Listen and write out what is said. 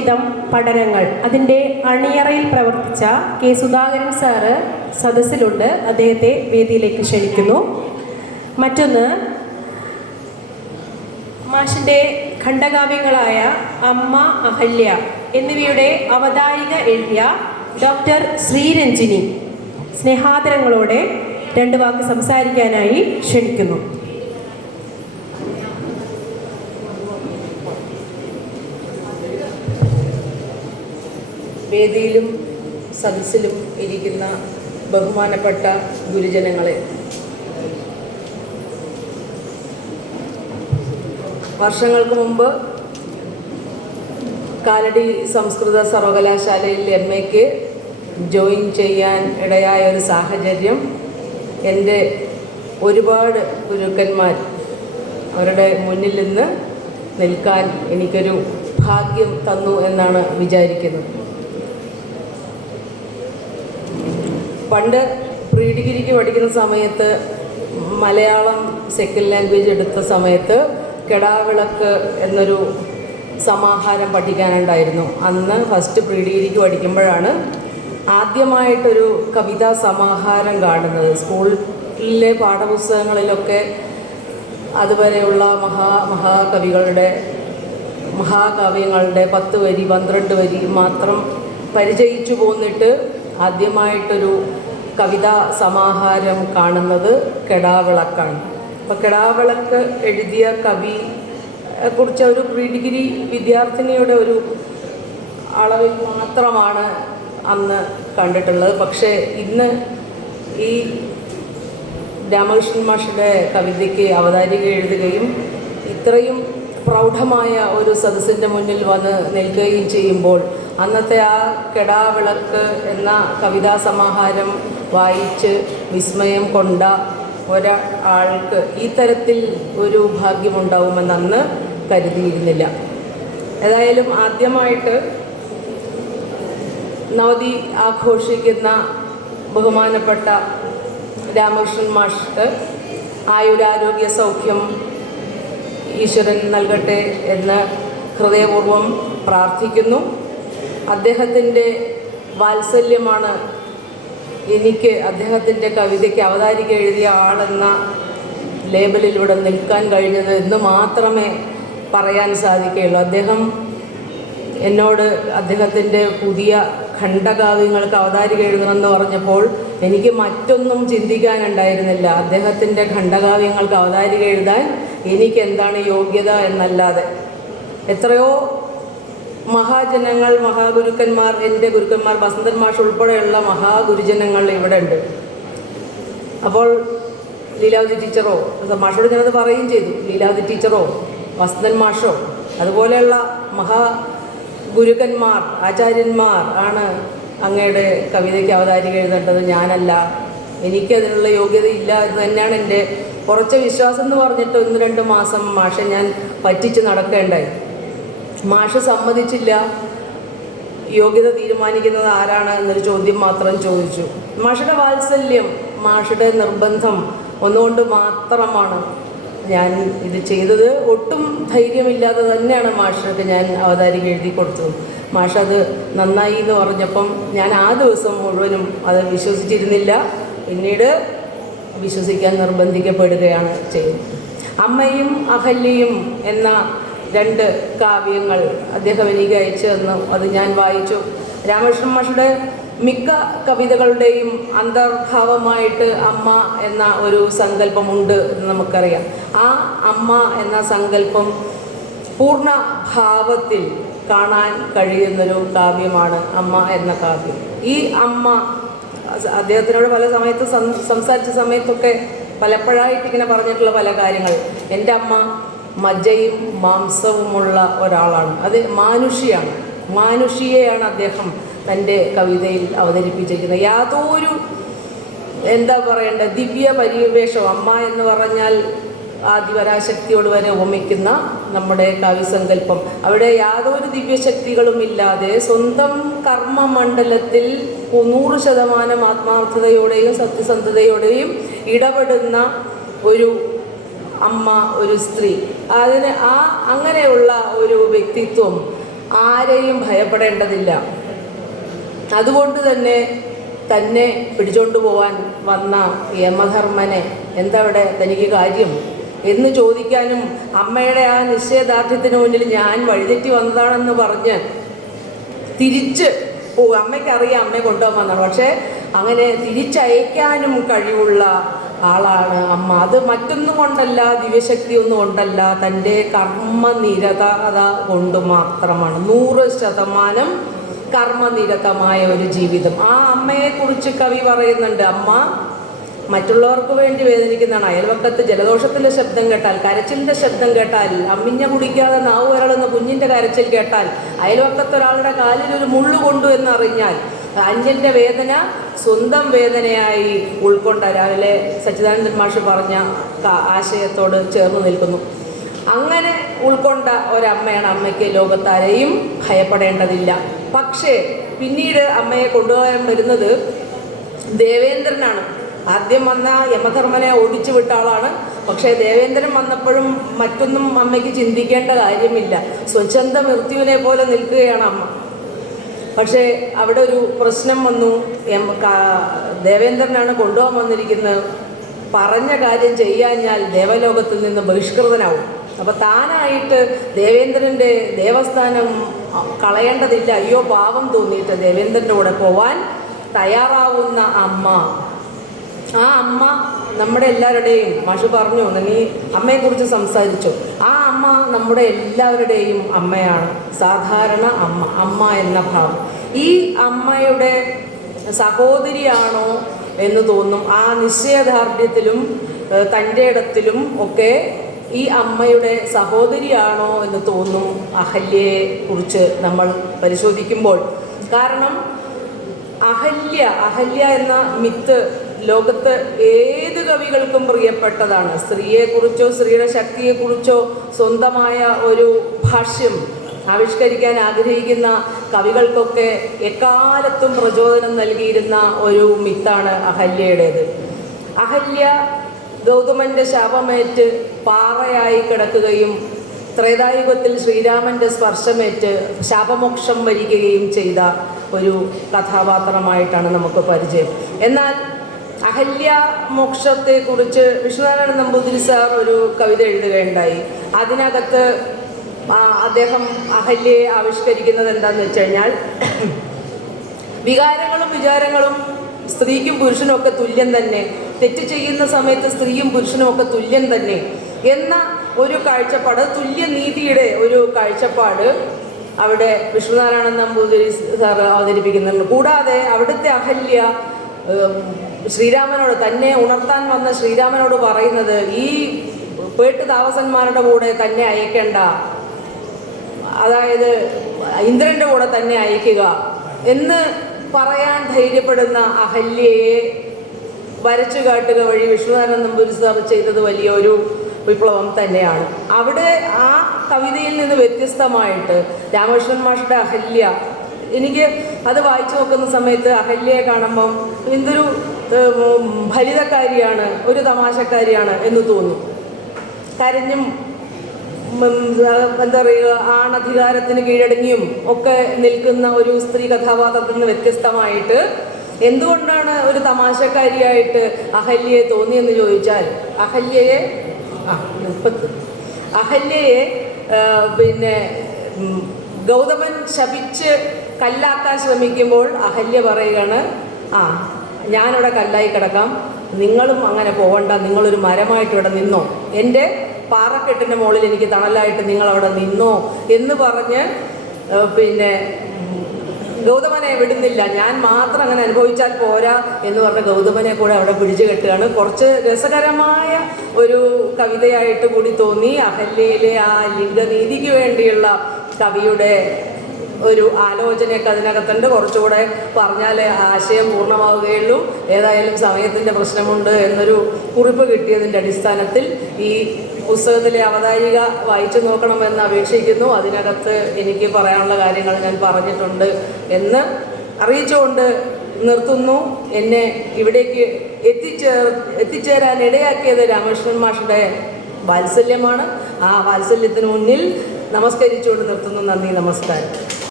ജീവിതം പഠനങ്ങൾ. അതിന്റെ അണിയറയിൽ പ്രവർത്തിച്ച കെ സുധാകരൻ സാറ് സദസ്സിലുണ്ട്. അദ്ദേഹത്തെ വേദിയിലേക്ക് ക്ഷണിക്കുന്നു. മറ്റൊന്ന് മാഷിന്റെ ഖണ്ഡകാവ്യങ്ങളായ അമ്മ അഹല്യ എന്നിവയുടെ അവതാരിക എഴുതിയ ഡോക്ടർ ശ്രീരഞ്ജിനി സ്നേഹാദരങ്ങളോടെ രണ്ട് വാക്ക് സംസാരിക്കാനായി ക്ഷണിക്കുന്നു. വേദിയിലും സദസ്സിലും ഇരിക്കുന്ന ബഹുമാനപ്പെട്ട ഗുരുജനങ്ങളെ. വർഷങ്ങൾക്ക് മുമ്പ് കാലടി സംസ്കൃത സർവകലാശാലയിൽ എം എക്ക് ജോയിൻ ചെയ്യാൻ ഇടയായ ഒരു സാഹചര്യം എന്റെ ഒരുപാട് ഗുരുക്കന്മാർ അവരുടെ മുന്നിൽ നിന്ന് നിൽക്കാൻ എനിക്കൊരു ഭാഗ്യം തന്നു എന്നാണ് വിചാരിക്കുന്നത്. പണ്ട് പ്രീ ഡിഗ്രിക്ക് പഠിക്കുന്ന സമയത്ത് മലയാളം സെക്കൻഡ് ലാംഗ്വേജ് എടുത്ത സമയത്ത് കെടാവിളക്ക് എന്നൊരു സമാഹാരം പഠിക്കാനുണ്ടായിരുന്നു. അന്ന് ഫസ്റ്റ് പ്രീ ഡിഗ്രിക്ക് പഠിക്കുമ്പോഴാണ് ആദ്യമായിട്ടൊരു കവിതാ സമാഹാരം കാണുന്നത്. സ്കൂളിലെ പാഠപുസ്തകങ്ങളിലൊക്കെ അതുവരെയുള്ള മഹാ മഹാകവികളുടെ മഹാകാവ്യങ്ങളുടെ പത്ത് വരി പന്ത്രണ്ട് വരി മാത്രം പരിചയിച്ചു പോന്നിട്ട് ആദ്യമായിട്ടൊരു കവിതാ സമാഹാരം കാണുന്നത് കെടാവിളക്കാണ്. അപ്പോൾ കെടാവിളക്ക് എഴുതിയ കവി കുറിച്ച് ഒരു പ്രീ ഡിഗ്രി വിദ്യാർത്ഥിനിയുടെ ഒരു അളവിൽ മാത്രമാണ് അന്ന് കണ്ടിട്ടുള്ളത്. പക്ഷേ ഇന്ന് ഈ രാമകൃഷ്ണൻ മാഷിന്റെ കവിതയ്ക്ക് അവതാരിക എഴുതുകയും ഇത്രയും പ്രൗഢമായ ഒരു സദസ്സിന്റെ മുന്നിൽ വന്ന് നിൽക്കുകയും ചെയ്യുമ്പോൾ അന്നത്തെ ആ കെടാവിളക്ക് എന്ന കവിതാ സമാഹാരം വായിച്ച് വിസ്മയം കൊണ്ട ഒരാൾക്ക് ഈ തരത്തിൽ ഒരു ഭാഗ്യമുണ്ടാവുമെന്ന് അന്ന് കരുതിയിരുന്നില്ല. ഏതായാലും ആദ്യമായിട്ട് നവതി ആഘോഷിക്കുന്ന ബഹുമാനപ്പെട്ട രാമകൃഷ്ണൻ മാഷ്ക്ക് ആയുരാരോഗ്യ സൗഖ്യം ഈശ്വരൻ നൽകട്ടെ എന്ന് ഹൃദയപൂർവം പ്രാർത്ഥിക്കുന്നു. അദ്ദേഹത്തിന്റെ വാത്സല്യമാണ് എനിക്ക് അദ്ദേഹത്തിന്റെ കവിതയ്ക്ക് അവതാരിക എഴുതിയ ആളെന്ന ലേബലിലൂടെ നിൽക്കാൻ കഴിഞ്ഞത് എന്ന് മാത്രമേ പറയാൻ സാധിക്കുകയുള്ളൂ. അദ്ദേഹം എന്നോട് അദ്ദേഹത്തിന്റെ പുതിയ ഖണ്ഡകാവ്യങ്ങൾക്ക് അവതാരിക എഴുതണമെന്ന് പറഞ്ഞപ്പോൾ എനിക്ക് മറ്റൊന്നും ചിന്തിക്കാനുണ്ടായിരുന്നില്ല. അദ്ദേഹത്തിന്റെ ഖണ്ഡകാവ്യങ്ങൾക്ക് അവതാരിക എഴുതാൻ എനിക്ക് എന്താണ് യോഗ്യത എന്നല്ലാതെ. എത്രയോ മഹാജനങ്ങൾ മഹാഗുരുക്കന്മാർ എന്റെ ഗുരുക്കന്മാർ വസന്തൻ മാഷ് ഉൾപ്പെടെയുള്ള മഹാഗുരുജനങ്ങൾ ഇവിടെ ഉണ്ട് അപ്പോൾ ലീലാവതി ടീച്ചറോ മാഷോട് ഞാനത് പറയുകയും ചെയ്തു. ലീലാവതി ടീച്ചറോ വസന്തൻ മാഷോ അതുപോലെയുള്ള മഹാ ഗുരുക്കന്മാർ ആചാര്യന്മാർ ആണ് അങ്ങയുടെ കവിതയ്ക്ക് അവതാരിക എഴുതേണ്ടത്. ഞാനല്ല. എനിക്കതിനുള്ള യോഗ്യതയില്ല എന്ന് തന്നെയാണ് എന്റെ കുറച്ച് വിശ്വാസം എന്ന് പറഞ്ഞിട്ട് ഒന്ന് രണ്ട് മാസം മാഷെ ഞാൻ പറ്റിച്ച് നടക്കേണ്ടായി. മാഷ് സമ്മതിച്ചില്ല. യോഗ്യത തീരുമാനിക്കുന്നത് ആരാണ് എന്നൊരു ചോദ്യം മാത്രം ചോദിച്ചു. മാഷയുടെ വാത്സല്യം മാഷയുടെ നിർബന്ധം ഒന്നുകൊണ്ട് മാത്രമാണ് ഞാൻ ഇത് ചെയ്തത്. ഒട്ടും ധൈര്യമില്ലാതെ തന്നെയാണ് മാഷക്ക് ഞാൻ അവതാരിക എഴുതി കൊടുത്തത്. മാഷ് അത് നന്നായി എന്ന് പറഞ്ഞപ്പം ഞാൻ ആ ദിവസം മുഴുവനും അത് വിശ്വസിച്ചിരുന്നില്ല. പിന്നീട് വിശ്വസിക്കാൻ നിർബന്ധിക്കപ്പെടുകയാണ് ചെയ്യുന്നത് അമ്മയും അഹല്യയും എന്ന രണ്ട് കാവ്യങ്ങൾ അദ്ദേഹം എനിക്ക് അയച്ചു തന്നു. അത് ഞാൻ വായിച്ചു. രാമകൃഷ്ണൻ മാഷയുടെ മിക്ക കവിതകളുടെയും അന്തർഭാവമായിട്ട് അമ്മ എന്ന ഒരു സങ്കല്പമുണ്ട് എന്ന് നമുക്കറിയാം. ആ അമ്മ എന്ന സങ്കല്പം പൂർണ ഭാവത്തിൽ കാണാൻ കഴിയുന്നൊരു കാവ്യമാണ് അമ്മ എന്ന കാവ്യം. ഈ അമ്മ അദ്ദേഹത്തിനോട് പല സമയത്ത് സംസാരിച്ച സമയത്തൊക്കെ പലപ്പോഴായിട്ട് ഇങ്ങനെ പറഞ്ഞിട്ടുള്ള പല കാര്യങ്ങൾ. എന്റെ അമ്മ മജ്ജയും മാംസവുമുള്ള ഒരാളാണ്. അത് മാനുഷിയാണ്. മാനുഷിയെയാണ് അദ്ദേഹം തന്റെ കവിതയിൽ അവതരിപ്പിച്ചിരിക്കുന്നത്. യാതൊരു എന്താ പറയേണ്ട ദിവ്യ പരിവേഷം അമ്മ എന്ന് പറഞ്ഞാൽ ആദിപരാശക്തിയോട് വരെ ഉപമിക്കുന്ന നമ്മുടെ കാവ്യസങ്കല്പം. അവിടെ യാതൊരു ദിവ്യശക്തികളും ഇല്ലാതെ സ്വന്തം കർമ്മമണ്ഡലത്തിൽ നൂറ് ശതമാനം ആത്മാർത്ഥതയോടെയും സത്യസന്ധതയോടെയും ഇടപെടുന്ന ഒരു അമ്മ ഒരു സ്ത്രീ. അതിന് ആ അങ്ങനെയുള്ള ഒരു വ്യക്തിത്വം ആരെയും ഭയപ്പെടേണ്ടതില്ല. അതുകൊണ്ട് തന്നെ തന്നെ പിടിച്ചോണ്ട് പോവാൻ വന്ന യമധർമ്മനെ എന്തവിടെ തനിക്ക് കാര്യം? എന്ന് ചോദിക്കാനും അമ്മയുടെ ആ നിശ്ചയദാർഢ്യത്തിന് മുന്നിൽ ഞാൻ വഴിതെറ്റി വന്നതാണെന്ന് പറഞ്ഞ് തിരിച്ച് പോകും അമ്മയ്ക്കറിയാം അമ്മയെ കൊണ്ടുപോകാൻ വന്നതാണ് പക്ഷേ അങ്ങനെ തിരിച്ചയക്കാനും കഴിവുള്ള ആളാണ് അമ്മ. അത് മറ്റൊന്നും കൊണ്ടല്ല ദിവ്യശക്തി ഒന്നും കൊണ്ടല്ല. തന്റെ കർമ്മനിരതത കൊണ്ട് മാത്രമാണ്. നൂറ് ശതമാനം കർമ്മനിരതമായ ഒരു ജീവിതം. ആ അമ്മയെക്കുറിച്ച് കവി പറയുന്നുണ്ട് അമ്മ മറ്റുള്ളവർക്ക് വേണ്ടി വേദനിക്കുന്നതാണ്. അയൽവക്കത്ത് ജലദോഷത്തിന്റെ ശബ്ദം കേട്ടാൽ കരച്ചിലിന്റെ ശബ്ദം കേട്ടാൽ അമ്മിഞ്ഞ കുടിക്കാതെ നാവ് വരളുന്ന കുഞ്ഞിന്റെ കരച്ചിൽ കേട്ടാൽ അയൽവക്കത്ത് ഒരാളുടെ കാലിൽ ഒരു മുള്ളു കൊണ്ടു എന്നറിഞ്ഞാൽ അന്യന്റെ വേദന സ്വന്തം വേദനയായി ഉൾക്കൊണ്ട രാവിലെ സച്ചിദാനന്ദൻ മാഷ് പറഞ്ഞ ആശയത്തോട് ചേർന്ന് നിൽക്കുന്നു. അങ്ങനെ ഉൾക്കൊണ്ട ഒരമ്മയാണ് അമ്മയ്ക്ക് ലോകത്താരെയും ഭയപ്പെടേണ്ടതില്ല. പക്ഷേ പിന്നീട് അമ്മയെ കൊണ്ടുപോകാൻ വരുന്നത് ദേവേന്ദ്രനാണ്. ആദ്യം വന്ന യമധർമ്മനെ ഓടിച്ചു വിട്ട ആളാണ്. പക്ഷേ ദേവേന്ദ്രൻ വന്നപ്പോഴും മറ്റൊന്നും അമ്മയ്ക്ക് ചിന്തിക്കേണ്ട കാര്യമില്ല. സ്വച്ഛന്ത മൃത്യുവിനെ പോലെ നിൽക്കുകയാണ് അമ്മ. പക്ഷേ അവിടെ ഒരു പ്രശ്നം വന്നു. എം- ദേവേന്ദ്രനാണ് കൊണ്ടുപോകാൻ വന്നിരിക്കുന്നത്. പറഞ്ഞ കാര്യം ചെയ്യാഞ്ഞാൽ ദേവലോകത്തിൽ നിന്ന് ബഹിഷ്കൃതനാവും. അപ്പോൾ താനായിട്ട് ദേവേന്ദ്രന്റെ ദേവസ്ഥാനം കളയേണ്ടതില്ല. അയ്യോ പാവം തോന്നിയിട്ട് ദേവേന്ദ്രന്റെ കൂടെ പോവാൻ തയ്യാറാവുന്ന അമ്മ ആ അമ്മ നമ്മുടെ എല്ലാവരുടെയും മാഷ് പറഞ്ഞു നീ അമ്മയെക്കുറിച്ച് സംസാരിച്ചു. ആ അമ്മ നമ്മുടെ എല്ലാവരുടെയും അമ്മയാണ് സാധാരണ അമ്മ അമ്മ എന്ന ഭാവം. ഈ അമ്മയുടെ സഹോദരിയാണോ എന്ന് തോന്നും ആ നിശ്ചയദാർഢ്യത്തിലും തന്റെ ഇടത്തിലും ഒക്കെ ഈ അമ്മയുടെ സഹോദരിയാണോ എന്ന് തോന്നും അഹല്യയെ കുറിച്ച് നമ്മൾ പരിശോധിക്കുമ്പോൾ. കാരണം അഹല്യ അഹല്യ എന്ന മിത്ത് ലോകത്ത് ഏത് കവികൾക്കും പ്രിയപ്പെട്ടതാണ്. സ്ത്രീയെക്കുറിച്ചോ സ്ത്രീയുടെ ശക്തിയെക്കുറിച്ചോ സ്വന്തമായ ഒരു ഭാഷ്യം ആവിഷ്കരിക്കാൻ ആഗ്രഹിക്കുന്ന കവികൾക്കൊക്കെ എക്കാലത്തും പ്രചോദനം നൽകിയിരുന്ന ഒരു മിത്താണ് അഹല്യയുടേത്. അഹല്യ ഗൗതമന്റെ ശാപമേറ്റ് പാറയായി കിടക്കുകയും ത്രേതായുഗത്തിൽ ശ്രീരാമന്റെ സ്പർശമേറ്റ് ശാപമോക്ഷം വരികയും ചെയ്ത ഒരു കഥാപാത്രമായിട്ടാണ് നമുക്ക് പരിചയം. എന്നാൽ അഹല്യ മോക്ഷത്തെ കുറിച്ച് വിഷ്ണുനാരായണ നമ്പൂതിരി സാർ ഒരു കവിത എഴുതുകയുണ്ടായി. അതിനകത്ത് അദ്ദേഹം അഹല്യയെ ആവിഷ്കരിക്കുന്നത് എന്താണെന്ന് വെച്ച് കഴിഞ്ഞാൽ വികാരങ്ങളും വിചാരങ്ങളും സ്ത്രീക്കും പുരുഷനും ഒക്കെ തുല്യം തന്നെ. തെറ്റ് ചെയ്യുന്ന സമയത്ത് സ്ത്രീയും പുരുഷനും ഒക്കെ തുല്യം തന്നെ. എന്ന ഒരു കാഴ്ചപ്പാട് തുല്യനീതിയുടെ ഒരു കാഴ്ചപ്പാട് അവിടെ വിഷ്ണുനാരായണൻ നമ്പൂതിരി സാർ അവതരിപ്പിക്കുന്നുണ്ട്. കൂടാതെ അവിടുത്തെ അഹല്യ ശ്രീരാമനോട് തന്നെ ഉണർത്താൻ വന്ന ശ്രീരാമനോട് പറയുന്നത് ഈ പേട്ട് താമസന്മാരുടെ കൂടെ തന്നെ അയക്കേണ്ട. അതായത് ഇന്ദ്രന്റെ കൂടെ തന്നെ അയക്കുക. എന്ന് പറയാൻ ധൈര്യപ്പെടുന്ന അഹല്യയെ വരച്ചു കാട്ടുക വഴി വിഷ്ണുനാരായണൻ നമ്പൂരി സാർ ചെയ്തത് വലിയൊരു വിപ്ലവം തന്നെയാണ്. അവിടെ ആ കവിതയിൽ നിന്ന് വ്യത്യസ്തമായിട്ട് രാമകൃഷ്ണൻ മാഷയുടെ അഹല്യ എനിക്ക് അത് വായിച്ചു നോക്കുന്ന സമയത്ത് അഹല്യയെ കാണുമ്പം എന്തൊരു ഫലിതക്കാരിയാണ് ഒരു തമാശക്കാരിയാണ് എന്ന് തോന്നി. കരഞ്ഞും എന്താ പറയുക ആണധികാരത്തിന് കീഴടങ്ങിയും ഒക്കെ നിൽക്കുന്ന ഒരു സ്ത്രീ കഥാപാത്രത്തിൽ നിന്ന് വ്യത്യസ്തമായിട്ട് എന്തുകൊണ്ടാണ് ഒരു തമാശക്കാരിയായിട്ട് അഹല്യയെ തോന്നിയെന്ന് ചോദിച്ചാൽ അഹല്യയെ ആ മുപ്പത്ത് അഹല്യയെ പിന്നെ ഗൗതമൻ ശപിച്ച് കല്ലാക്കാൻ ശ്രമിക്കുമ്പോൾ അഹല്യ പറയുകയാണ് ആ ഞാനിവിടെ കല്ലായി കിടക്കാം. നിങ്ങളും അങ്ങനെ പോകണ്ട നിങ്ങളൊരു മരമായിട്ട് ഇവിടെ നിന്നോ. എന്റെ പാറക്കെട്ടിന്റെ മുകളിൽ എനിക്ക് തണലായിട്ട് നിങ്ങളവിടെ നിന്നോ. എന്ന് പറഞ്ഞ് പിന്നെ ഗൗതമനെ വിടുന്നില്ല. ഞാൻ മാത്രം അങ്ങനെ അനുഭവിച്ചാൽ പോരാ എന്ന് പറഞ്ഞ ഗൗതമനെ കൂടെ അവിടെ പിടിച്ചു കെട്ടുകയാണ്. കുറച്ച് രസകരമായ ഒരു കവിതയായിട്ട് കൂടി തോന്നി. അഹല്യയിലെ ആ ലിംഗനീതിക്ക് വേണ്ടിയുള്ള കവിയുടെ ഒരു ആലോചനയൊക്കെ അതിനകത്തുണ്ട്. കുറച്ചുകൂടെ പറഞ്ഞാൽ ആശയം പൂർണമാവുകയുള്ളൂ. ഏതായാലും സമയത്തിന്റെ പ്രശ്നമുണ്ട് എന്നൊരു കുറിപ്പ് കിട്ടിയതിന്റെ അടിസ്ഥാനത്തിൽ ഈ പുസ്തകത്തിലെ അവതാരിക വായിച്ചു നോക്കണമെന്ന് അപേക്ഷിക്കുന്നു. അതിനകത്ത് എനിക്ക് പറയാനുള്ള കാര്യങ്ങൾ ഞാൻ പറഞ്ഞിട്ടുണ്ട് എന്ന് അറിയിച്ചുകൊണ്ട് നിർത്തുന്നു. എന്നെ ഇവിടേക്ക് എത്തിച്ചേർ എത്തിച്ചേരാൻ ഇടയാക്കിയത് രാമകൃഷ്ണൻ മാഷുടെ വാത്സല്യമാണ്. ആ വാത്സല്യത്തിന് മുന്നിൽ നമസ്കരിച്ചുകൊണ്ട് നിർത്തുന്നു. നന്ദി നമസ്കാരം.